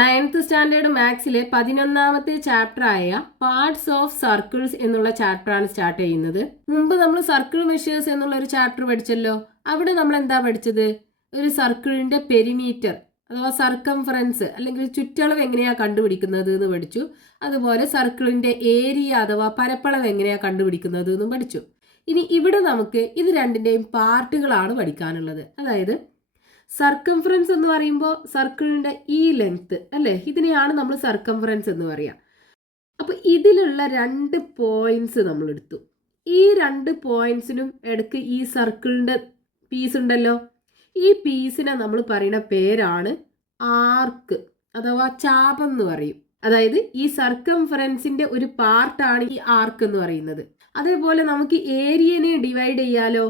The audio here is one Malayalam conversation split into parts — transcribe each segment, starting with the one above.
9th സ്റ്റാൻഡേർഡ് മാത്സിലെ 11ാമത്തെ ചാപ്റ്റർ ആയ പാർട്സ് ഓഫ് സർക്കിൾസ് എന്നുള്ള ചാപ്റ്ററാണ് സ്റ്റാർട്ട് ചെയ്യുന്നത്. മുമ്പ് നമ്മൾ സർക്കിൾ മെഷേഴ്സ് എന്നുള്ള ഒരു ചാപ്റ്റർ പഠിച്ചല്ലോ. അവിടെ നമ്മൾ എന്താ പഠിച്ചത്? ഒരു സർക്കിളിന്റെ പെരിമീറ്റർ അഥവാ സർക്കംഫറൻസ് അല്ലെങ്കിൽ ചുറ്റളവ് എങ്ങനെയാ കണ്ടുപിടിക്കുന്നത് എന്ന് പഠിച്ചു. അതുപോലെ സർക്കിളിന്റെ ഏരിയ അഥവാ പരപ്പളവ് എങ്ങനെയാ കണ്ടുപിടിക്കുന്നത് എന്നും പഠിച്ചു. ഇനി ഇവിടെ നമുക്ക് ഇത് രണ്ടിന്റെയും പാർട്ടുകളാണ് പഠിക്കാനുള്ളത്. അതായത് സർക്കംഫറൻസ് എന്ന് പറയുമ്പോൾ സർക്കിളിന്റെ ഈ ലെങ്ത് അല്ലേ, ഇതിനെയാണ് നമ്മൾ സർക്കംഫറൻസ് എന്ന് പറയുക. അപ്പൊ ഇതിലുള്ള 2 പോയിന്റ്സ് നമ്മൾ എടുത്തു. ഈ 2 പോയിന്റ്സിനും ഇടയ്ക്ക് ഈ സർക്കിളിന്റെ പീസ് ഉണ്ടല്ലോ, ഈ പീസിനെ നമ്മൾ പറയുന്ന പേരാണ് ആർക്ക് അഥവാ ചാപം എന്ന് പറയും. അതായത് ഈ സർക്കംഫറൻസിന്റെ ഒരു പാർട്ടാണ് ഈ ആർക്ക് എന്ന് പറയുന്നത്. അതേപോലെ നമുക്ക് ഏരിയനെ ഡിവൈഡ് ചെയ്യാലോ.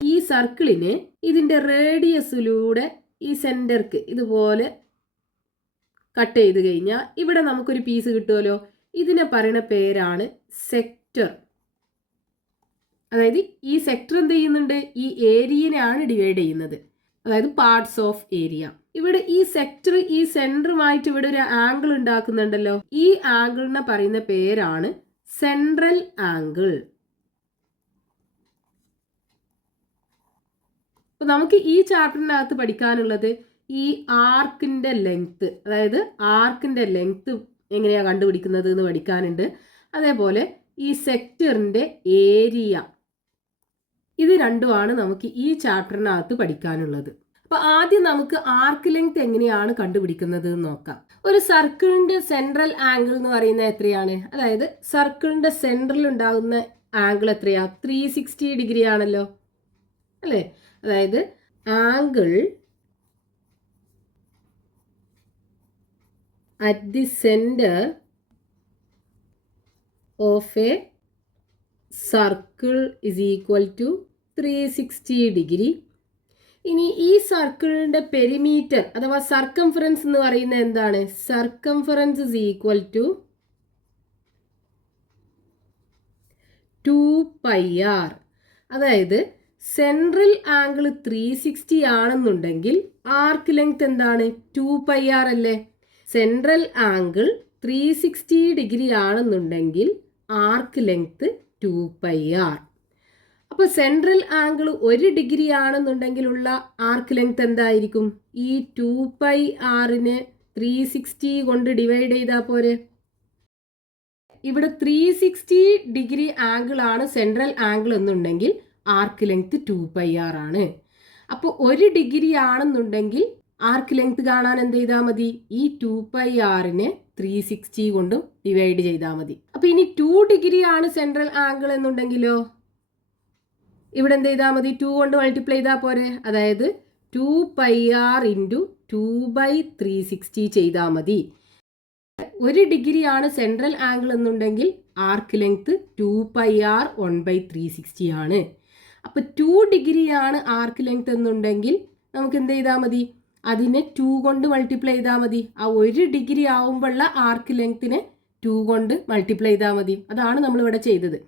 ഈ സർക്കിളിന് ഇതിന്റെ റേഡിയസിലൂടെ ഈ സെന്റർക്ക് ഇതുപോലെ കട്ട് ചെയ്ത് കഴിഞ്ഞാൽ ഇവിടെ നമുക്കൊരു പീസ് കിട്ടുമല്ലോ. ഇതിനെ പറയുന്ന പേരാണ് സെക്ടർ. അതായത് ഈ സെക്ടർ എന്ത് ചെയ്യുന്നുണ്ട്? ഈ ഏരിയനെയാണ് ഡിവൈഡ് ചെയ്യുന്നത്. അതായത് പാർട്സ് ഓഫ് ഏരിയ. ഇവിടെ ഈ സെക്ടർ ഈ സെന്ററുമായിട്ട് ഇവിടെ ഒരു ആംഗിൾ ഉണ്ടാക്കുന്നുണ്ടല്ലോ. ഈ ആംഗിളിനെ പറയുന്ന പേരാണ് സെൻട്രൽ ആംഗിൾ. അപ്പൊ നമുക്ക് ഈ ചാപ്റ്ററിനകത്ത് പഠിക്കാനുള്ളത് ഈ ആർക്കിന്റെ ലെങ്ത്, അതായത് ആർക്കിന്റെ ലെങ്ത് എങ്ങനെയാ കണ്ടുപിടിക്കുന്നത് എന്ന് പഠിക്കാനുണ്ട്. അതേപോലെ ഈ സെക്ടറിന്റെ ഏരിയ, ഇത് രണ്ടുമാണ് നമുക്ക് ഈ ചാപ്റ്ററിനകത്ത് പഠിക്കാനുള്ളത്. അപ്പൊ ആദ്യം നമുക്ക് ആർക്ക് ലെങ്ത് എങ്ങനെയാണ് കണ്ടുപിടിക്കുന്നത് എന്ന് നോക്കാം. ഒരു സർക്കിളിന്റെ സെൻട്രൽ ആംഗിൾ എന്ന് പറയുന്നത് എത്രയാണ്? അതായത് സർക്കിളിന്റെ സെൻട്രൽ ഉണ്ടാകുന്ന ആംഗിൾ എത്രയാ? 360 ഡിഗ്രി ആണല്ലോ അല്ലേ? അതായത് angle at the centre of a circle is equal to 360 degree. ഇനി ഈ സർക്കിളിന്റെ പെരിമീറ്റർ അഥവാ സർക്കംഫറൻസ് എന്ന് പറയുന്നത് എന്താണ്? Circumference is equal to 2πr. അതായത് സെൻട്രൽ ആംഗിൾ 360 ആണെന്നുണ്ടെങ്കിൽ ആർക്ക് ലെങ്ത് എന്താണ്? 2πr അല്ലേ? സെൻട്രൽ ആംഗിൾ 360 ഡിഗ്രി ആണെന്നുണ്ടെങ്കിൽ ആർക്ക് ലെങ്ത് 2πr. അപ്പോൾ സെൻട്രൽ ആംഗിൾ 1 ഡിഗ്രി ആണെന്നുണ്ടെങ്കിലുള്ള ആർക്ക് ലെങ്ത് എന്തായിരിക്കും? ഈ 2πrനെ 360 കൊണ്ട് ഡിവൈഡ് ചെയ്താൽ പോരെ. ഇവിടെ 360 ഡിഗ്രി ആംഗിൾ ആണ് സെൻട്രൽ ആംഗിൾ എന്നുണ്ടെങ്കിൽ ആർക്ക് ലെങ്ത് 2πr ആണ്. അപ്പോൾ 1 ഡിഗ്രി ആണെന്നുണ്ടെങ്കിൽ ആർക്ക് ലെങ്ത് കാണാൻ എന്ത് ചെയ്താൽ മതി? ഈ 2πrനെ 360 കൊണ്ട് ഡിവൈഡ് ചെയ്താൽ മതി. അപ്പൊ ഇനി 2 ഡിഗ്രി ആണ് സെൻട്രൽ ആംഗിൾ എന്നുണ്ടെങ്കിലോ ഇവിടെ എന്ത് ചെയ്താൽ മതി? 2 കൊണ്ട് മൾട്ടിപ്ലൈ ചെയ്താൽ പോരെ. അതായത് 2πr ഇൻറ്റു 2/360 ചെയ്താൽ മതി. 1 ഡിഗ്രി ആണ് സെൻട്രൽ ആംഗിൾ എന്നുണ്ടെങ്കിൽ ആർക്ക് ലെങ്ത് 2πr 1/360 ആണ്. അപ്പൊ 2 ഡിഗ്രി ആണ് ആർക്ക് ലെങ്ത് എന്നുണ്ടെങ്കിൽ നമുക്ക് എന്ത് ചെയ്താൽ മതി? അതിനെ 2 കൊണ്ട് മൾട്ടിപ്ലൈ ചെയ്താൽ മതി. ആ 1 ഡിഗ്രി ആവുമ്പോഴുള്ള ആർക്ക് ലെങ്ത്തിനെ 2 കൊണ്ട് മൾട്ടിപ്ലൈ ചെയ്താൽ മതി. അതാണ് നമ്മളിവിടെ ചെയ്തത്.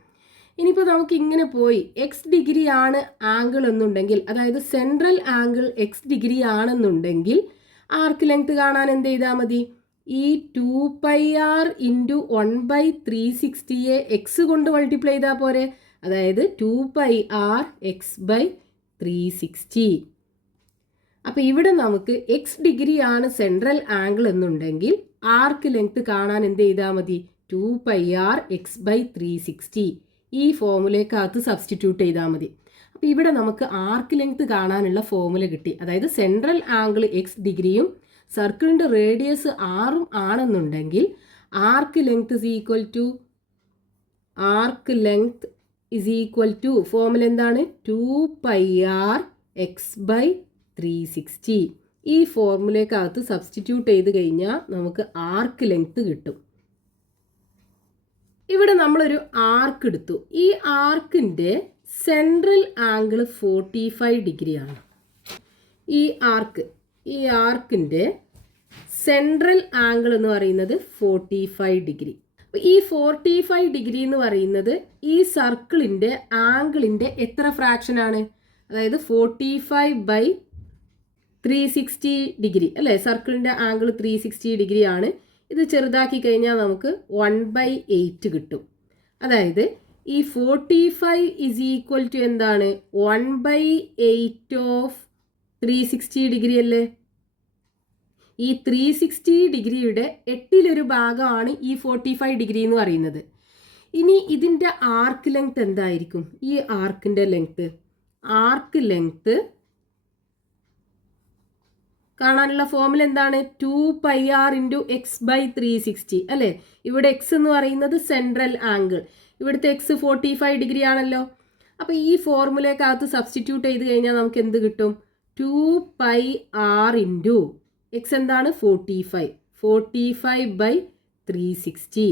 ഇനിയിപ്പോൾ നമുക്ക് ഇങ്ങനെ പോയി എക്സ് ഡിഗ്രി ആണ് ആംഗിൾ എന്നുണ്ടെങ്കിൽ, അതായത് സെൻട്രൽ ആംഗിൾ എക്സ് ഡിഗ്രി ആണെന്നുണ്ടെങ്കിൽ ആർക്ക് ലെങ്ത് കാണാൻ എന്ത് ചെയ്താൽ മതി? ഈ 2πr ഇൻറ്റു 1/360യെ എക്സ് കൊണ്ട് മൾട്ടിപ്ലൈ ചെയ്താൽ പോരെ. അതായത് 2πr x/360. അപ്പം ഇവിടെ നമുക്ക് എക്സ് ഡിഗ്രി ആണ് സെൻട്രൽ ആംഗിൾ എന്നുണ്ടെങ്കിൽ ആർക്ക് ലെങ്ത് കാണാൻ എന്ത് ചെയ്താൽ മതി? 2πr x/360. ഈ ഫോമുലേക്കകത്ത് സബ്സ്റ്റിറ്റ്യൂട്ട് ചെയ്താൽ മതി. അപ്പം ഇവിടെ നമുക്ക് ആർക്ക് ലെങ്ത് കാണാനുള്ള ഫോമുല കിട്ടി. അതായത് സെൻട്രൽ ആംഗിൾ എക്സ് ഡിഗ്രിയും സർക്കിളിൻ്റെ റേഡിയസ് 6 ആണെന്നുണ്ടെങ്കിൽ arc length is equal to formula എന്താണ്? 2πr x/360. ഈ ഫോർമുലക്കകത്ത് സബ്സ്റ്റിറ്റ്യൂട്ട് ചെയ്ത് കഴിഞ്ഞാൽ നമുക്ക് ആർക്ക് ലെങ്ത് കിട്ടും. ഇവിടെ നമ്മളൊരു ആർക്ക് എടുത്തു. ഈ ആർക്കിൻ്റെ സെൻട്രൽ ആംഗിൾ 45 ഡിഗ്രിയാണ്. ഈ ആർക്കിൻ്റെ സെൻട്രൽ ആംഗിൾ എന്ന് പറയുന്നത് 45 ഡിഗ്രി. ഈ 45 ഡിഗ്രി എന്ന് പറയുന്നത് ഈ സർക്കിളിൻ്റെ ആംഗിളിൻ്റെ എത്ര ഫ്രാക്ഷൻ ആണ്? അതായത് 45/3 360 ഡിഗ്രി അല്ലേ, സർക്കിളിൻ്റെ ആംഗിൾ 360 ഡിഗ്രി ആണ്. ഇത് ചെറുതാക്കി കഴിഞ്ഞാൽ നമുക്ക് 1/8 കിട്ടും. അതായത് ഈ 45 ഇസ് ഈക്വൽ ടു എന്താണ്, 1/8 ഓഫ് 360 ഡിഗ്രി അല്ലേ. ഈ 360 ഡിഗ്രിയുടെ 8ൽ1 ഭാഗമാണ് ഈ 45 ഡിഗ്രി എന്ന് പറയുന്നത്. ഇനി ഇതിൻ്റെ ആർക്ക് ലെങ്ത് എന്തായിരിക്കും, ഈ ആർക്കിൻ്റെ ലെങ്ത്, ആർക്ക് ലെങ്ത് കാണാനുള്ള ഫോമുല എന്താണ്, 2πr × x/360 അല്ലേ. ഇവിടെ x എന്ന് പറയുന്നത് സെൻട്രൽ ആംഗിൾ, ഇവിടുത്തെ x 45 ഡിഗ്രി ആണല്ലോ. അപ്പോൾ ഈ ഫോർമുലക്കകത്ത് സബ്സ്റ്റിറ്റ്യൂട്ട് ചെയ്ത് കഴിഞ്ഞാൽ നമുക്ക് എന്ത് കിട്ടും, 2πr × x എന്താണ് 45/360.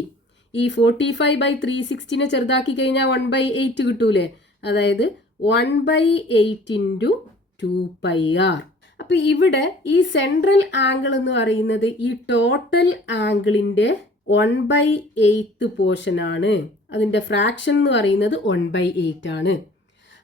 ഈ 45/360 ചെറുതാക്കി കഴിഞ്ഞാൽ 1/8 കിട്ടൂലേ, അതായത് 1/8 × 2πr. അപ്പോൾ ഇവിടെ ഈ സെൻട്രൽ ആംഗിൾ എന്ന് പറയുന്നത് ഈ ടോട്ടൽ ആംഗിളിൻ്റെ 1/8 പോർഷൻ ആണ്. അതിൻ്റെ ഫ്രാക്ഷൻ എന്ന് പറയുന്നത് 1/8 ആണ്.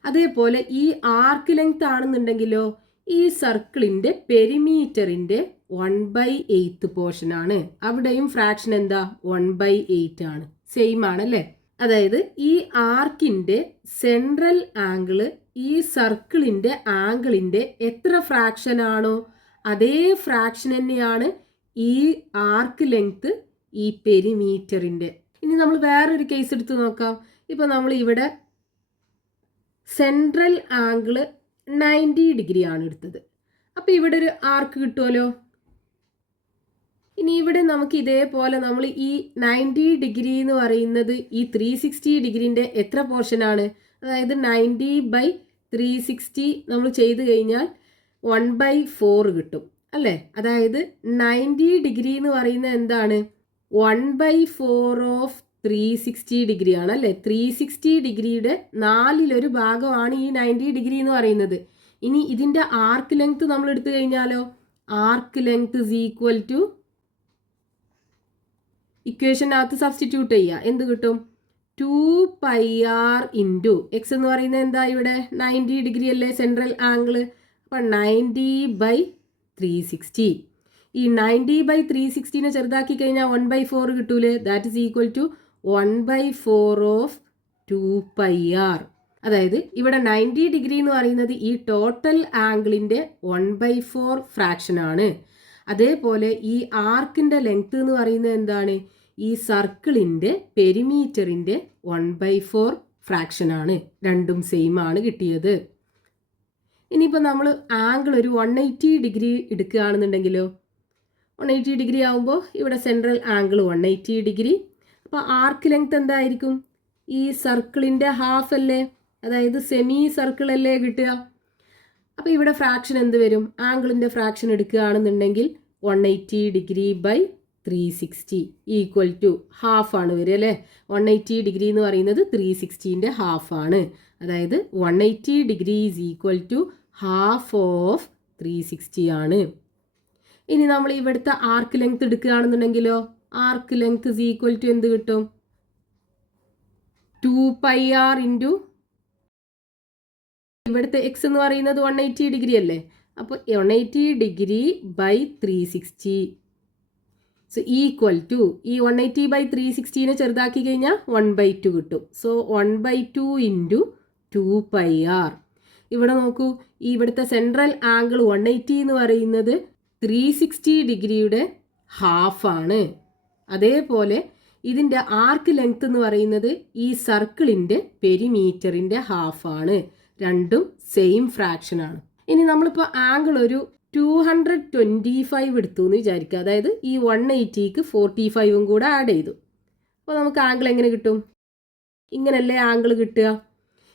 അതേപോലെ ഈ ആർക്ക് ലെങ്ത് ആണെന്നുണ്ടെങ്കിലോ ഈ സർക്കിളിൻ്റെ പെരിമീറ്ററിൻ്റെ 1/8 പോർഷൻ ആണ്. അവിടെയും ഫ്രാക്ഷൻ എന്താ, 1/8 ആണ്. സെയിം ആണല്ലേ. അതായത് ഈ ആർക്കിൻ്റെ സെൻട്രൽ ആംഗിള് ഈ സർക്കിളിൻ്റെ ആംഗിളിൻ്റെ എത്ര ഫ്രാക്ഷൻ ആണോ അതേ ഫ്രാക്ഷൻ തന്നെയാണ് ഈ ആർക്ക് ലെങ്ത് ഈ പെരിമീറ്ററിൻ്റെ. ഇനി നമ്മൾ വേറൊരു കേസ് എടുത്ത് നോക്കാം. ഇപ്പോൾ നമ്മൾ ഇവിടെ സെൻട്രൽ ആംഗിള് 90 ഡിഗ്രി ആണ് എടുത്തത്. അപ്പോൾ ഇവിടെ ഒരു ആർക്ക് കിട്ടുമല്ലോ. ഇനി ഇവിടെ നമുക്ക് ഇതേപോലെ നമ്മൾ ഈ 90 ഡിഗ്രി എന്ന് പറയുന്നത് ഈ 360 ഡിഗ്രീൻ്റെ എത്ര പോർഷനാണ്, അതായത് 90/360 നമ്മൾ ചെയ്ത് കഴിഞ്ഞാൽ 1/4 കിട്ടും അല്ലേ. അതായത് 90 ഡിഗ്രി എന്ന് പറയുന്നത് എന്താണ്, 1/4 ഓഫ് 360 ഡിഗ്രി ആണ് അല്ലേ. 360 ഡിഗ്രിയുടെ 4ൽ1 ഭാഗമാണ് ഈ 90 ഡിഗ്രി എന്ന് പറയുന്നത്. ഇനി ഇതിൻ്റെ ആർക്ക് ലെങ്ത് നമ്മൾ എടുത്തു കഴിഞ്ഞാലോ, arc length is equal to ഇക്വേഷനകത്ത് സബ്സ്റ്റിറ്റ്യൂട്ട് ചെയ്യുക, എന്ത് കിട്ടും, 2πr × x എന്ന് പറയുന്നത് എന്താ, ഇവിടെ 90 ഡിഗ്രി അല്ലേ സെൻട്രൽ ആംഗിൾ. അപ്പം 90/360. ഈ 90/360 ചെറുതാക്കി കഴിഞ്ഞാൽ 1/4 കിട്ടൂലേ, that is equal to 1/4 of 2πr. അതായത് ഇവിടെ 90 ഡിഗ്രി എന്ന് പറയുന്നത് ഈ ടോട്ടൽ ആംഗിളിൻ്റെ 1/4 ഫ്രാക്ഷൻ ആണ്. അതേപോലെ ഈ ആർക്കിൻ്റെ ലെങ്ത് എന്ന് പറയുന്നത് എന്താണ്, ഈ സർക്കിളിൻ്റെ പെരിമീറ്ററിൻ്റെ 1/4 ഫ്രാക്ഷൻ ആണ്. രണ്ടും സെയിം ആണ് കിട്ടിയത്. ഇനിയിപ്പോൾ നമ്മൾ ആംഗിൾ ഒരു 180 ഡിഗ്രി എടുക്കുകയാണെന്നുണ്ടെങ്കിലോ, 180 ഡിഗ്രി ആകുമ്പോൾ ഇവിടെ സെൻട്രൽ ആംഗിൾ 180 ഡിഗ്രി. അപ്പോൾ ആർക്ക് ലെങ്ത് എന്തായിരിക്കും, ഈ സർക്കിളിൻ്റെ ഹാഫ് അല്ലേ, അതായത് സെമി സർക്കിൾ അല്ലേ കിട്ടുക. അപ്പോൾ ഇവിടെ ഫ്രാക്ഷൻ എന്ത് വരും, ആംഗിളിൻ്റെ ഫ്രാക്ഷൻ എടുക്കുകയാണെന്നുണ്ടെങ്കിൽ 180 ഡിഗ്രി/360 ഈക്വൽ ടു ഹാഫ് ആണ് വരിക അല്ലേ. 180 ഡിഗ്രി എന്ന് പറയുന്നത് 360ൻ്റെ ഹാഫ് ആണ്. അതായത് 180 degree is equal to half of 360 ആണ്. ഇനി നമ്മൾ ഇവിടുത്തെ ആർക്ക് ലെങ്ത് എടുക്കുകയാണെന്നുണ്ടെങ്കിലോ, arc length is equal to എന്ത് കിട്ടും, 2πr × ഇവിടുത്തെ എക്സ് എന്ന് പറയുന്നത് 180 ഡിഗ്രി അല്ലേ. അപ്പോൾ 180 ഡിഗ്രി/360 സോ ഈക്വൽ ടു ഈ 180/360 ചെറുതാക്കി കഴിഞ്ഞാൽ 1/2 കിട്ടും. So 1/2 × 2πr. ഇവിടെ നോക്കൂ, ഈ ഇവിടുത്തെ സെൻട്രൽ ആംഗിൾ 180 എന്ന് പറയുന്നത് 360 ഡിഗ്രിയുടെ ഹാഫാണ്. അതേപോലെ ഇതിൻ്റെ ആർക്ക് ലെങ്ത് എന്ന് പറയുന്നത് ഈ സർക്കിളിൻ്റെ പെരിമീറ്ററിൻ്റെ ഹാഫാണ്. രണ്ടും സെയിം ഫ്രാക്ഷൻ ആണ്. ഇനി നമ്മളിപ്പോൾ ആംഗിൾ ഒരു 225 എടുത്തു എന്ന് വിചാരിക്കുക. അതായത് ഈ 180ക്ക് 45ഉം കൂടെ ആഡ് ചെയ്തു. അപ്പോൾ നമുക്ക് ആംഗിൾ എങ്ങനെ കിട്ടും, ഇങ്ങനല്ലേ ആംഗിൾ കിട്ടുക.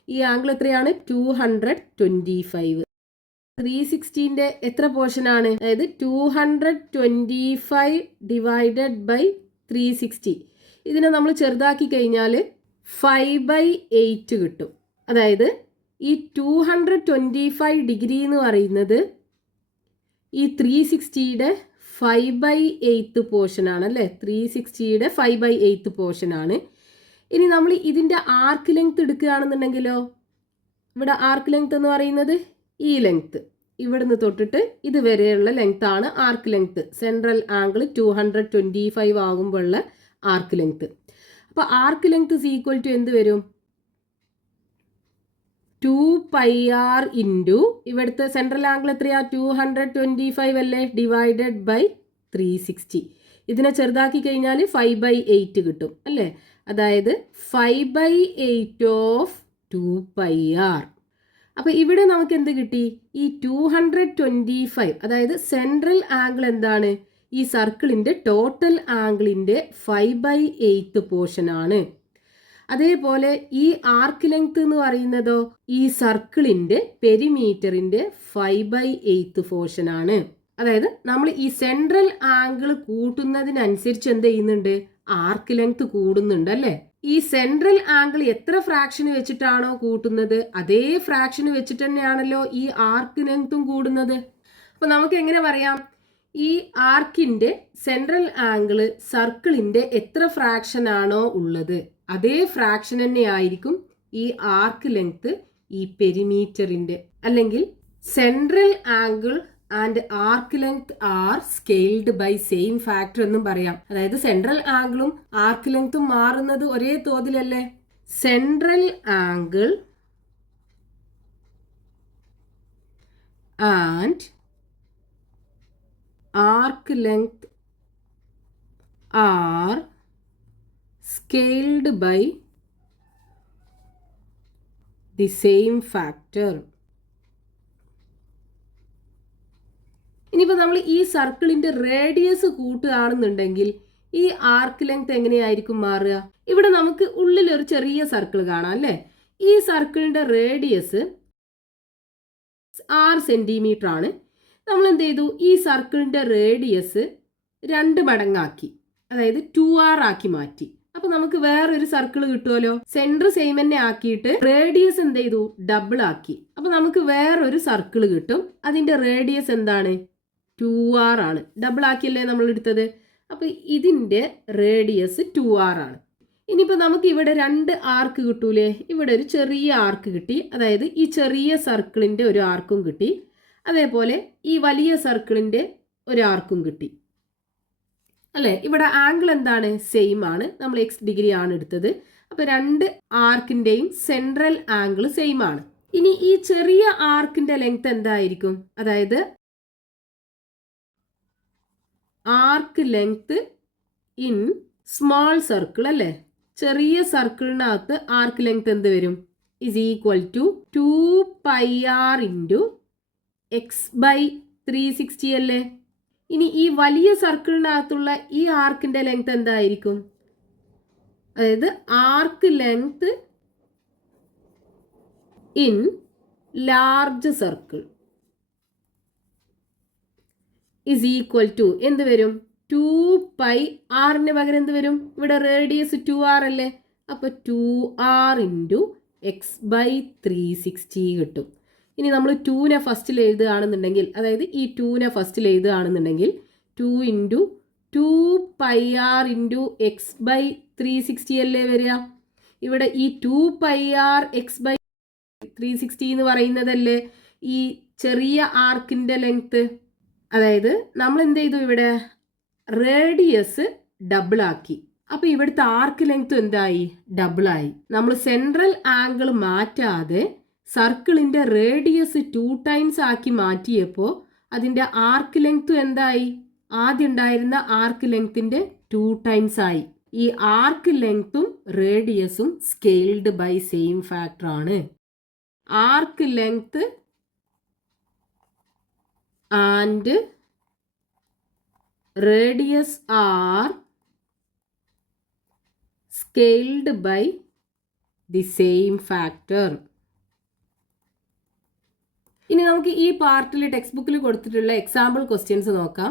ഈ ആംഗിൾ എത്രയാണ്, 225. 360ൻ്റെ എത്ര പോർഷനാണ്, അതായത് 225 / 360. ഇതിനെ നമ്മൾ ചെറുതാക്കി കഴിഞ്ഞാൽ 5/8 കിട്ടും. അതായത് ഈ 225 ഡിഗ്രി എന്ന് പറയുന്നത് ഈ 360യുടെ 5/8 പോർഷൻ ആണ് അല്ലേ. 360യുടെ 5/8 പോർഷൻ ആണ്. ഇനി നമ്മൾ ഇതിൻ്റെ ആർക്ക് ലെങ്ത് എടുക്കുകയാണെന്നുണ്ടെങ്കിലോ, ഇവിടെ ആർക്ക് ലെങ്ത് എന്ന് പറയുന്നത് ഈ ലെങ്ത് ഇവിടുന്ന് തൊട്ടിട്ട് ഇതുവരെയുള്ള ലെങ്ത് ആണ് ആർക്ക് ലെങ്ത്. സെൻട്രൽ ആംഗിൾ 225 ആകുമ്പോഴുള്ള ആർക്ക് ലെങ്ത്. അപ്പോൾ arc length is equal to എന്ത് വരും? 2πr ഇൻറ്റു ഇവിടുത്തെ സെൻട്രൽ ആംഗിൾ എത്രയാ? 225 അല്ലേ, ഡിവൈഡഡ് ബൈ 360. ഇതിനെ ചെറുതാക്കി കഴിഞ്ഞാൽ 5/8 കിട്ടും അല്ലേ. അതായത് 5/8 ഓഫ് 2πr. അപ്പോൾ ഇവിടെ നമുക്ക് എന്ത് കിട്ടി? ഈ 225, അതായത് സെൻട്രൽ ആംഗിൾ എന്താണ്? ഈ സർക്കിളിൻ്റെ ടോട്ടൽ ആംഗിളിൻ്റെ 5/8 പോർഷൻ ആണ്. അതേപോലെ ഈ ആർക്ക് ലെങ്ത് എന്ന് പറയുന്നതോ ഈ സർക്കിളിൻ്റെ പെരിമീറ്ററിൻ്റെ 5/8 പോർഷൻ ആണ്. അതായത് നമ്മൾ ഈ സെൻട്രൽ ആംഗിൾ കൂട്ടുന്നതിനനുസരിച്ച് എന്ത് ചെയ്യുന്നുണ്ട്? ആർക്ക് ലെങ്ത് കൂടുന്നുണ്ട് അല്ലേ. ഈ സെൻട്രൽ ആംഗിൾ എത്ര ഫ്രാക്ഷന് വെച്ചിട്ടാണോ കൂട്ടുന്നത് അതേ ഫ്രാക്ഷന് വെച്ചിട്ട് തന്നെയാണല്ലോ ഈ ആർക്ക് ലെങ്ത്തും കൂടുന്നത്. അപ്പൊ നമുക്ക് എങ്ങനെ പറയാം? ഈ ആർക്കിന്റെ സെൻട്രൽ ആംഗിൾ സർക്കിളിന്റെ എത്ര ഫ്രാക്ഷൻ ആണോ ഉള്ളത് അതേ ഫ്രാക്ഷൻ തന്നെ ആയിരിക്കും ഈ ആർക്ക് ലെങ്ത് ഈ പെരിമീറ്ററിന്റെ. അല്ലെങ്കിൽ central angle and arc length are scaled by same factor എന്നും പറയാം. അതായത് സെൻട്രൽ ആംഗിളും ആർക്ക് ലെങ്ത്തും മാറുന്നത് ഒരേ തോതിലല്ലേ. Central angle and arc length are scaled by the same factor. ഇനിയിപ്പോൾ നമ്മൾ ഈ സർക്കിളിന്റെ റേഡിയസ് കൂട്ടുകയാണെന്നുണ്ടെങ്കിൽ ഈ ആർക്ക് ലെങ്ത് എങ്ങനെയായിരിക്കും മാറുക? ഇവിടെ നമുക്ക് ഉള്ളിൽ ഒരു ചെറിയ സർക്കിൾ കാണാം അല്ലേ. ഈ സർക്കിളിന്റെ റേഡിയസ് 6 സെന്റിമീറ്റർ ആണ്. നമ്മൾ എന്ത് ചെയ്തു? ഈ സർക്കിളിന്റെ റേഡിയസ് 2 മടങ്ങാക്കി, അതായത് 2r ആക്കി മാറ്റി. അപ്പൊ നമുക്ക് വേറൊരു സർക്കിൾ കിട്ടുമല്ലോ. സെന്റർ സെയിം തന്നെ ആക്കിയിട്ട് റേഡിയസ് എന്ത് ചെയ്തു? ഡബിൾ ആക്കി. അപ്പൊ നമുക്ക് വേറൊരു സർക്കിൾ കിട്ടും. അതിന്റെ റേഡിയസ് എന്താണ്? 2r ആണ്. ഡബിൾ ആക്കിയല്ലേ നമ്മൾ എടുത്തത്. അപ്പൊ ഇതിന്റെ റേഡിയസ് 2r ആണ്. ഇനിയിപ്പോൾ നമുക്ക് ഇവിടെ 2 ആർക്ക് കിട്ടൂലേ? ഇവിടെ ഒരു ചെറിയ ആർക്ക് കിട്ടി, അതായത് ഈ ചെറിയ സർക്കിളിന്റെ ഒരു ആർക്കും കിട്ടി. അതേപോലെ ഈ വലിയ സർക്കിളിന്റെ ഒരു ആർക്കും കിട്ടി അല്ലേ. ഇവിടെ ആംഗിൾ എന്താണ്? സെയിം ആണ്. നമ്മൾ x ഡിഗ്രി ആണ് എടുത്തത്. അപ്പൊ 2 ആർക്കിന്റെയും സെൻട്രൽ ആംഗിൾ സെയിം ആണ്. ഇനി ഈ ചെറിയ ആർക്കിന്റെ ലെങ്ത് എന്തായിരിക്കും? അതായത് arc length in small circle അല്ലേ. ചെറിയ സർക്കിളിനകത്ത് ആർക്ക് ലെങ്ത് എന്ത് വരും? Is equal to 2πr into x/360 അല്ലേ. ഇനി ഈ വലിയ സർക്കിളിനകത്തുള്ള ഈ ആർക്കിന്റെ ലെങ്ത് എന്തായിരിക്കും? അതായത് arc length in large circle is equal to എന്ത് വരും? 2πr പകരം എന്ത് വരും? ഇവിടെ റേഡിയസ് 2r അല്ലേ. അപ്പൊ 2r ഇൻറ്റു x/360 കിട്ടും. ഇനി നമ്മൾ 2നെ ഫസ്റ്റിൽ എഴുതുകയാണെന്നുണ്ടെങ്കിൽ, അതായത് ഈ 2നെ ഫസ്റ്റിൽ എഴുതുകയാണെന്നുണ്ടെങ്കിൽ 2 ഇൻറ്റു 2πr ഇൻറ്റു x/360 അല്ലേ വരിക. ഇവിടെ ഈ 2πr x/360 എന്ന് പറയുന്നതല്ലേ ഈ ചെറിയ ആർക്കിന്റെ ലെങ്ത്. അതായത് നമ്മൾ എന്ത് ചെയ്തു? ഇവിടെ റേഡിയസ് ഡബിൾ ആക്കി. അപ്പൊ ഇവിടുത്തെ ആർക്ക് ലെങ്ത് എന്തായി? ഡബിൾ ആയി. നമ്മൾ സെൻട്രൽ ആംഗിൾ മാറ്റാതെ സർക്കിളിന്റെ റേഡിയസ് 2 ടൈംസ് ആക്കി മാറ്റിയപ്പോൾ അതിന്റെ ആർക്ക് ലെങ്ത് എന്തായി? ആദ്യം ഉണ്ടായിരുന്ന ആർക്ക് ലെങ്ത്തിന്റെ 2 ടൈംസ് ആയി. ഈ ആർക്ക് ലെങ്ത്തും റേഡിയസും സ്കെയിൽഡ് ബൈ സെയിം ഫാക്ടർ ആണ്. Arc length and radius are scaled by the same factor. ഇനി നമുക്ക് ഈ പാർട്ടിൽ ടെക്സ്റ്റ് ബുക്കിൽ കൊടുത്തിട്ടുള്ള എക്സാമ്പിൾ ക്വസ്റ്റ്യൻസ് നോക്കാം.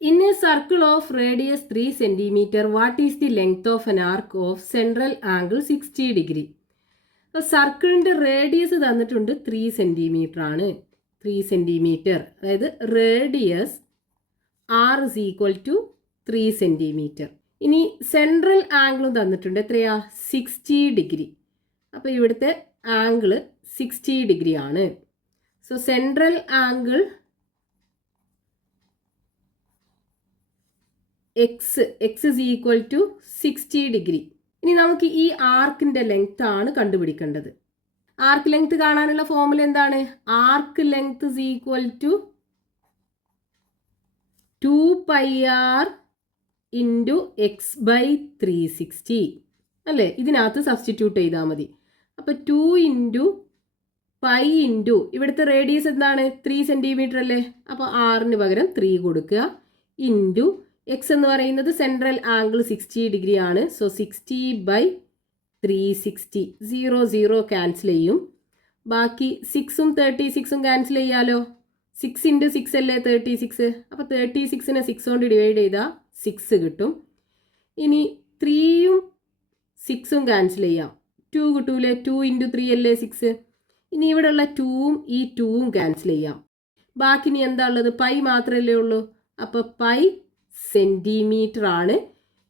In a circle of radius 3 centimetre what is the length of an arc of central angle 60 degree. അപ്പോൾ സർക്കിളിന്റെ റേഡിയസ് തന്നിട്ടുണ്ട് 3 സെന്റിമീറ്റർ ആണ്. 3 സെന്റിമീറ്റർ, അതായത് radius r is equal to 3 centimetre. ഇനി സെൻട്രൽ ആംഗിളും തന്നിട്ടുണ്ട്. എത്രയാ? 60 ഡിഗ്രി. അപ്പോൾ ഇവിടുത്തെ ആംഗിള് 60 ഡിഗ്രി ആണ്. So central angle X is equal to 60 degree. ഇനി നമുക്ക് ഈ ആർക്കിൻ്റെ ലെങ്ത് ആണ് കണ്ടുപിടിക്കേണ്ടത്. ആർക്ക് ലെങ്ത് കാണാനുള്ള ഫോർമുല എന്താണ്? Arc length is equal to 2πr into X by 360 അല്ലേ? ഇതിനകത്ത് സബ്സ്റ്റിറ്റ്യൂട്ട് ചെയ്താൽ മതി. അപ്പോൾ 2 ഇൻറ്റു പൈ ഇൻറ്റു ഇവിടുത്തെ റേഡിയസ് എന്താണ്? 3 സെൻറ്റിമീറ്റർ അല്ലേ? അപ്പോൾ ആറിന് പകരം 3 കൊടുക്കുക. ഇൻറ്റു എക്സ് എന്ന് പറയുന്നത് സെൻട്രൽ ആംഗിൾ 60 ഡിഗ്രി ആണ്. സോ 60 ബൈ 360 0 0 ക്യാൻസൽ ചെയ്യും. ബാക്കി 6ഉം 36ഉം ക്യാൻസൽ ചെയ്യാലോ. 6 ഇൻറ്റു 6 അല്ലേ 36. അപ്പോൾ 36നെ 6 കൊണ്ട് ഡിവൈഡ് ചെയ്താൽ 6 കിട്ടും. ഇനി 3ഉം 6ഉം ക്യാൻസൽ ചെയ്യാം. 2 കിട്ടൂലേ? 2 ഇൻറ്റു 3 അല്ലേ 6. ഇനി ഇവിടെയുള്ള 2ഉം ഈ 2ഉം ക്യാൻസൽ ചെയ്യാം. ബാക്കി ഇനി എന്താ ഉള്ളത്? പൈ മാത്രമല്ലേ ഉള്ളൂ. അപ്പോൾ പൈ സെൻറ്റിമീറ്റർ ആണ്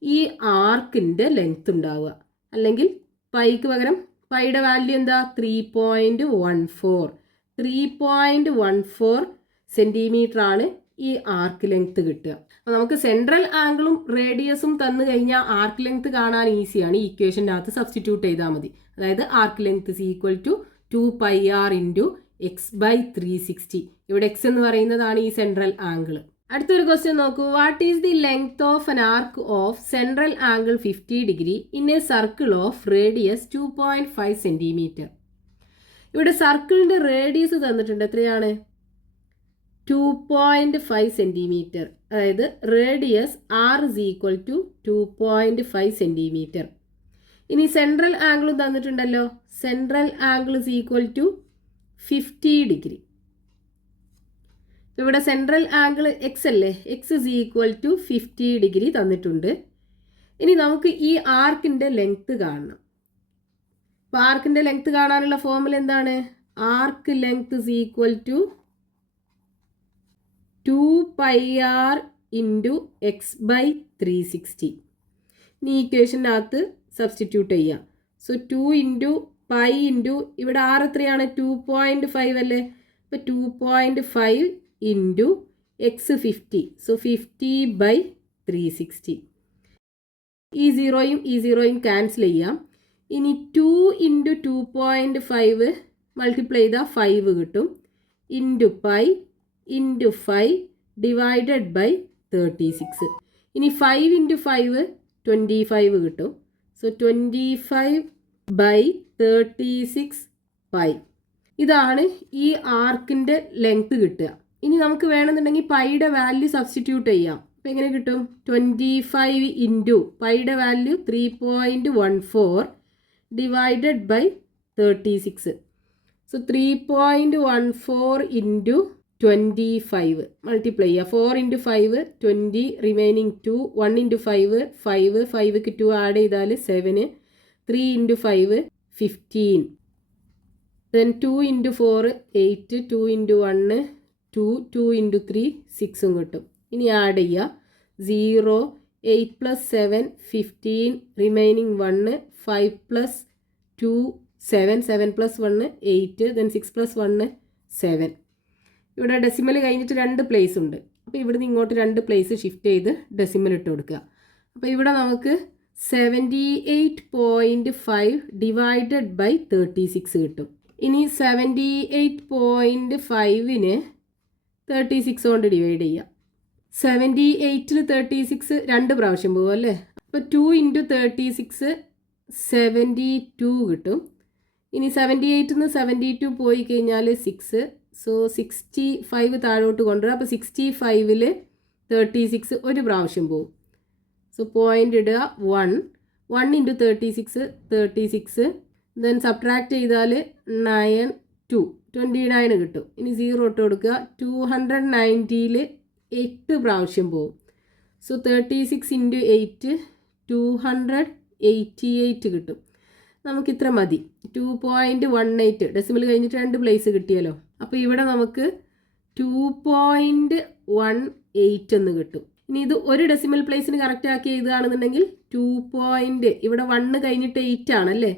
ഈ ആർക്കിൻ്റെ ലെങ്ത് ഉണ്ടാവുക. അല്ലെങ്കിൽ പൈക്ക് പകരം പൈയുടെ വാല്യൂ എന്താ? 3.14 സെൻറ്റിമീറ്റർ ആണ് ഈ ആർക്ക് ലെങ്ത് കിട്ടുക. അപ്പോൾ നമുക്ക് സെൻട്രൽ ആംഗിളും റേഡിയസും തന്നു കഴിഞ്ഞാൽ ആർക്ക് ലെങ്ത് കാണാൻ ഈസിയാണ്. ഈ ഇക്വേഷൻ്റെ അകത്ത് സബ്സ്റ്റിറ്റ്യൂട്ട് ചെയ്താൽ മതി. അതായത് arc length is equal to 2πr into X by 360. ഇവിടെ എക്സ് എന്ന് പറയുന്നതാണ് ഈ സെൻട്രൽ ആംഗിൾ. അടുത്തൊരു ക്വസ്റ്റ്യൻ നോക്കൂ. What is the length of an arc of central angle 50 degree in a circle of radius 2.5 centimetre. ഇവിടെ സർക്കിളിൻ്റെ റേഡിയസ് തന്നിട്ടുണ്ട്. എത്രയാണ്? 2.5 സെൻറ്റിമീറ്റർ. അതായത് radius R is equal to 2.5 centimetre. ഇനി സെൻട്രൽ ആംഗിളും തന്നിട്ടുണ്ടല്ലോ. Central angle is equal to 50 degree. ഇവിടെ സെൻട്രൽ ആംഗിൾ എക്സ് അല്ലേ? X is equal to 50 degree തന്നിട്ടുണ്ട്. ഇനി നമുക്ക് ഈ ആർക്കിൻ്റെ ലെങ്ത് കാണണം. അപ്പോൾ ആർക്കിൻ്റെ ലെങ്ത് കാണാനുള്ള ഫോർമുല എന്താണ്? Arc length is equal to 2πr into X by 360. ഇനി ഈ ഇക്വേഷനകത്ത് സബ്സ്റ്റിറ്റ്യൂട്ട് ചെയ്യാം. സോ 2 ഇൻറ്റു പൈ ഇൻറ്റു ഇവിടെ ആർ എത്രയാണ്? 2.5 അല്ലേ? അപ്പോൾ 2.5 ഇൻറ്റു എക്സ് 50. So 50 by 360. ഈ സീറോയും ക്യാൻസൽ ചെയ്യാം. ഇനി 2 ഇൻറ്റു 2.5 മൾട്ടിപ്ലൈ ചെയ്താൽ 5 കിട്ടും. Into pi into 5 divided by 36. ഇനി 5 ഇൻറ്റു 5 25 കിട്ടും. So 25 by 36 pi. ഇതാണ് ഈ ആർക്കിൻ്റെ ലെങ്ത് കിട്ടുക. ഇനി നമുക്ക് വേണമെന്നുണ്ടെങ്കിൽ പൈയുടെ വാല്യൂ സബ്സ്റ്റിറ്റ്യൂട്ട് ചെയ്യാം. അപ്പോൾ എങ്ങനെ കിട്ടും? 25 ഇൻറ്റു പൈയുടെ value 3.14 divided by 36. So 3.14 into 25 multiply ചെയ്യുക. 4 ഇൻറ്റു 5 20, റിമൈനിങ് 2. 1 ഇൻറ്റു 5 5ക്ക് 2 ആഡ് ചെയ്താൽ 7. 3 into 5 15. Then 2 into 4 8. 2 into 1 2. 2 into 3 6ഉം കിട്ടും. ഇനി ആഡ് ചെയ്യുക. 0 8 plus 7 15, remaining 1. 5 plus 2 7. 7 plus 1 8. Then 6 plus 1 7. ഇവിടെ ഡെസിമൽ കഴിഞ്ഞിട്ട് 2 പ്ലേസ് ഉണ്ട്. അപ്പോൾ ഇവിടുന്ന് ഇങ്ങോട്ട് 2 പ്ലേസ് ഷിഫ്റ്റ് ചെയ്ത് ഡെസിമൽ ഇട്ട് കൊടുക്കുക. അപ്പോൾ ഇവിടെ നമുക്ക് 78.5 ഡിവൈഡഡ് ബൈ 36 കിട്ടും. ഇനി 78.5നെ 36 കൊണ്ട് ഡിവൈഡ് ചെയ്യുക. 78ൽ 36 2 പ്രാവശ്യം പോകും അല്ലേ? അപ്പോൾ 2 ഇൻറ്റു 36 72 കിട്ടും. ഇനി 78ൽ നിന്ന് 72 പോയി കഴിഞ്ഞാൽ 6. സോ 65 താഴോട്ട് കൊണ്ടുവരാം. അപ്പോൾ 65ൽ 36 ഒരു പ്രാവശ്യം പോകും. സോ പോയിൻ്റ് ഇടുക 1 ഇൻറ്റു 36 ദെൻ സബ്ട്രാക്ട് ചെയ്താൽ 9 2 29 കിട്ടും. ഇനി 0 ഇട്ട് കൊടുക്കുക. 290ൽ 8 പ്രാവശ്യം പോകും. സോ 36 ഇൻറ്റു 8 288 കിട്ടും. നമുക്കിത്ര മതി. 2.18 ഡെസിമൽ കഴിഞ്ഞിട്ട് 2 പ്ലേസ് കിട്ടിയല്ലോ. അപ്പോൾ ഇവിടെ നമുക്ക് 2.18 എന്ന് കിട്ടും. ഇനി ഇത് ഒരു ഡെസിമൽ പ്ലേസിന് കറക്റ്റ് ആക്കി എഴുതുകയാണെന്നുണ്ടെങ്കിൽ 2. ഇവിടെ 1 കഴിഞ്ഞിട്ട് 8 ആണല്ലേ?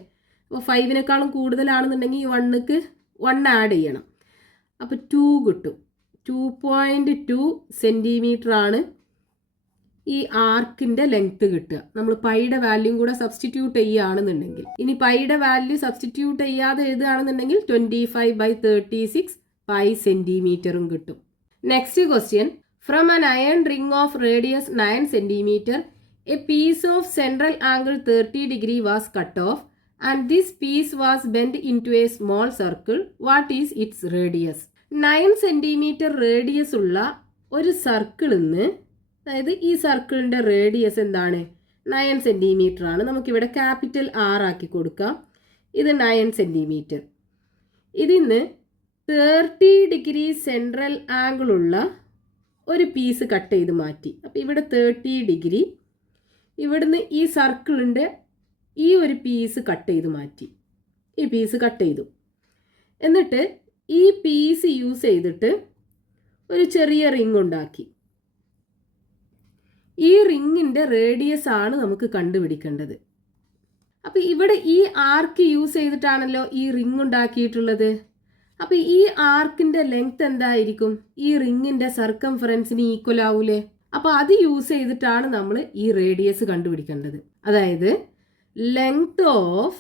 അപ്പോൾ 5നേക്കാളും കൂടുതലാണെന്നുണ്ടെങ്കിൽ ഈ 1ക്ക് 1 ആഡ് ചെയ്യണം. അപ്പോൾ 2 കിട്ടും. 2.2 സെൻറ്റിമീറ്റർ ആണ് ഈ ആർക്കിൻ്റെ ലെങ്ത്ത് കിട്ടുക. നമ്മൾ പൈയുടെ വാല്യൂം കൂടെ സബ്സ്റ്റിറ്റ്യൂട്ട് ചെയ്യുകയാണെന്നുണ്ടെങ്കിൽ. ഇനി പൈയുടെ വാല്യൂ സബ്സ്റ്റിറ്റ്യൂട്ട് ചെയ്യാതെ എഴുതുകയാണെന്നുണ്ടെങ്കിൽ 25/36 പൈ സെൻറ്റിമീറ്ററും കിട്ടും. Next question, from an iron ring of radius 9 centimetre a piece of central angle 30 degree was cut off and this piece was bend into a small circle. What is its radius? 9 centimetre radius ഉള്ള ഒരു സർക്കിളിൽ നിന്ന്, അതായത് ഈ സർക്കിളിൻ്റെ റേഡിയസ് എന്താണ്? 9 സെൻറ്റിമീറ്റർ ആണ്. നമുക്കിവിടെ ക്യാപിറ്റൽ R ആക്കി കൊടുക്കാം. ഇത് 9 സെൻറ്റിമീറ്റർ. ഇതിന്ന് 30 ഡിഗ്രി സെൻട്രൽ ആംഗിൾ ഉള്ള ഒരു പീസ് കട്ട് ചെയ്ത് മാറ്റി. അപ്പോൾ ഇവിടെ 30 ഡിഗ്രി, ഇവിടുന്ന് ഈ സർക്കിളിൻ്റെ ഈ ഒരു പീസ് കട്ട് ചെയ്ത് മാറ്റി. ഈ പീസ് കട്ട് ചെയ്തു. എന്നിട്ട് ഈ പീസ് യൂസ് ചെയ്തിട്ട് ഒരു ചെറിയ റിംഗ് ഉണ്ടാക്കി. ഈ റിങ്ങിൻ്റെ റേഡിയസ് ആണ് നമുക്ക് കണ്ടുപിടിക്കേണ്ടത്. അപ്പോൾ ഇവിടെ ഈ ആർക്ക് യൂസ് ചെയ്തിട്ടാണല്ലോ ഈ റിംഗ് ഉണ്ടാക്കിയിട്ടുള്ളത്. അപ്പോൾ ഈ ആർക്കിൻ്റെ ലെങ്ത് എന്തായിരിക്കും? ഈ റിങ്ങിൻ്റെ സർക്കംഫറൻസിന് ഈക്വൽ ആവൂലേ? അപ്പോൾ അത് യൂസ് ചെയ്തിട്ടാണ് നമ്മൾ ഈ റേഡിയസ് കണ്ടുപിടിക്കേണ്ടത്. അതായത് length of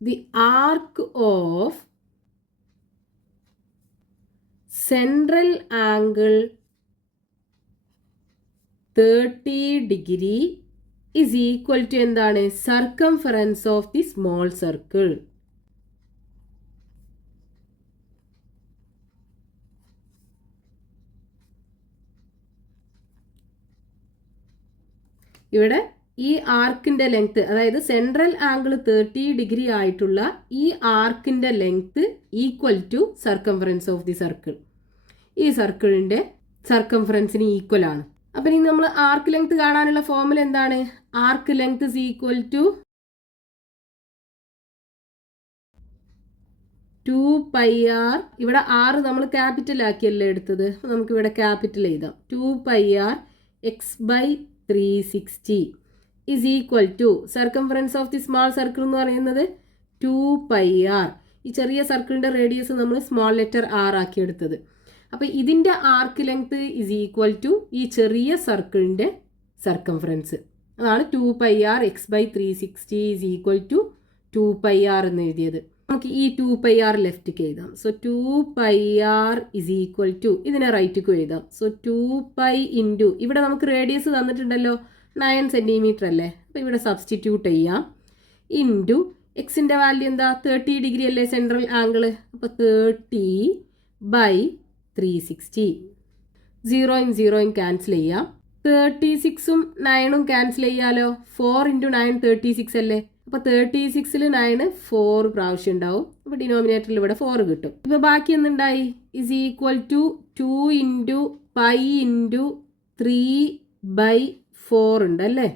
the arc of central angle 30 degree is equal to എന്താണ്? Circumference of the small circle. ഇവിടെ ഈ ആർക്കിൻ്റെ ലെങ്ത്ത്, അതായത് സെൻട്രൽ ആംഗിൾ 30 ഡിഗ്രി ആയിട്ടുള്ള ഈ ആർക്കിൻ്റെ length equal to circumference of the circle. ഈ സർക്കിളിൻ്റെ സർക്കംഫറൻസിന് ഈക്വൽ ആണ്. അപ്പം ഇനി നമ്മൾ ആർക്ക് ലെങ്ത് കാണാനുള്ള ഫോർമുല എന്താണ്? Arc length is equal to 2πr. ഇവിടെ r നമ്മൾ ക്യാപിറ്റൽ ആക്കിയല്ലേ എടുത്തത്. നമുക്കിവിടെ ക്യാപിറ്റൽ എഴുതാം. 2πr x/360 is equal to circumference of the small circle എന്ന് പറയുന്നത് 2πr. ഈ ചെറിയ സർക്കിളിൻ്റെ റേഡിയസ് നമ്മൾ സ്മോൾ ലെറ്റർ r ആക്കി എടുത്തത്. അപ്പോൾ ഇതിൻ്റെ arc length is equal to ഈ ചെറിയ സർക്കിളിൻ്റെ സർക്കംഫറൻസ്. അതാണ് 2πr x/360 is equal to 2πr എന്ന് എഴുതിയത്. നമുക്ക് ഈ 2πr ലെഫ്റ്റിക്ക് എഴുതാം. So 2πr is equal to, ഇതിനെ റൈറ്റിക്ക് എഴുതാം. സോ 2π ഇൻറ്റു, ഇവിടെ നമുക്ക് റേഡിയസ് തന്നിട്ടുണ്ടല്ലോ 9 സെൻറ്റിമീറ്റർ അല്ലേ. അപ്പോൾ ഇവിടെ സബ്സ്റ്റിറ്റ്യൂട്ട് ചെയ്യാം. ഇൻറ്റു എക്സിൻ്റെ വാല്യൂ എന്താ? 30 ഡിഗ്രി അല്ലേ സെൻട്രൽ ആംഗിൾ. അപ്പോൾ 30/360. 0 ക്യാൻസൽ ചെയ്യാം. 36ഉം 9ഉം ക്യാൻസൽ ചെയ്യാലോ. 4 × 9 36 അല്ലേ. അപ്പോൾ 36ൽ 9 4 പ്രാവശ്യം ഉണ്ടാവും. അപ്പോൾ ഡിനോമിനേറ്ററിൽ ഇവിടെ 4 കിട്ടും. ഇപ്പോൾ ബാക്കി എന്തുണ്ടായി? ഇസ് ഈക്വൽ ടു 2 × π × 3/4 ഉണ്ട് അല്ലേ.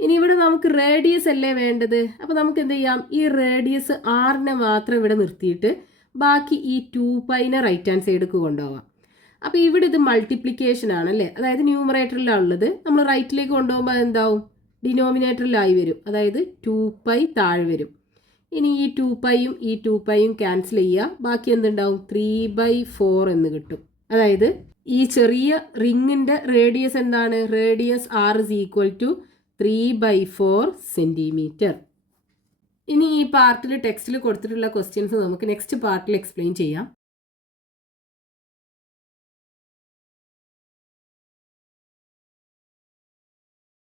ഇനി ഇവിടെ നമുക്ക് റേഡിയസ് അല്ലേ വേണ്ടത്. അപ്പോൾ നമുക്ക് എന്ത് ചെയ്യാം? ഈ റേഡിയസ് ആറിനെ മാത്രം ഇവിടെ നിർത്തിയിട്ട് ബാക്കി ഈ 2π റൈറ്റ് ഹാൻഡ് സൈഡിലേക്ക് കൊണ്ടുപോകാം. അപ്പോൾ ഇവിടെ ഇത് മൾട്ടിപ്ലിക്കേഷൻ ആണല്ലേ, അതായത് ന്യൂമറേറ്ററിലാണ് ഉള്ളത്. നമ്മൾ റൈറ്റിലേക്ക് കൊണ്ടുപോകുമ്പോൾ എന്താവും? ഡിനോമിനേറ്ററിലായി വരും, അതായത് 2π താഴെ വരും. ഇനി ഈ 2πയും ഈ 2πയും ക്യാൻസൽ ചെയ്യുക. ബാക്കി എന്തുണ്ടാവും? 3/4 എന്ന് കിട്ടും. അതായത് ഈ ചെറിയ റിങ്ങിൻ്റെ റേഡിയസ് എന്താണ്? Radius r is equal to 3/4 centimetre. ഇനി ഈ പാർട്ടിൽ ടെക്സ്റ്റിൽ കൊടുത്തിട്ടുള്ള ക്വസ്റ്റ്യൻസ് നമുക്ക് നെക്സ്റ്റ് പാർട്ടിൽ എക്സ്പ്ലെയിൻ ചെയ്യാം.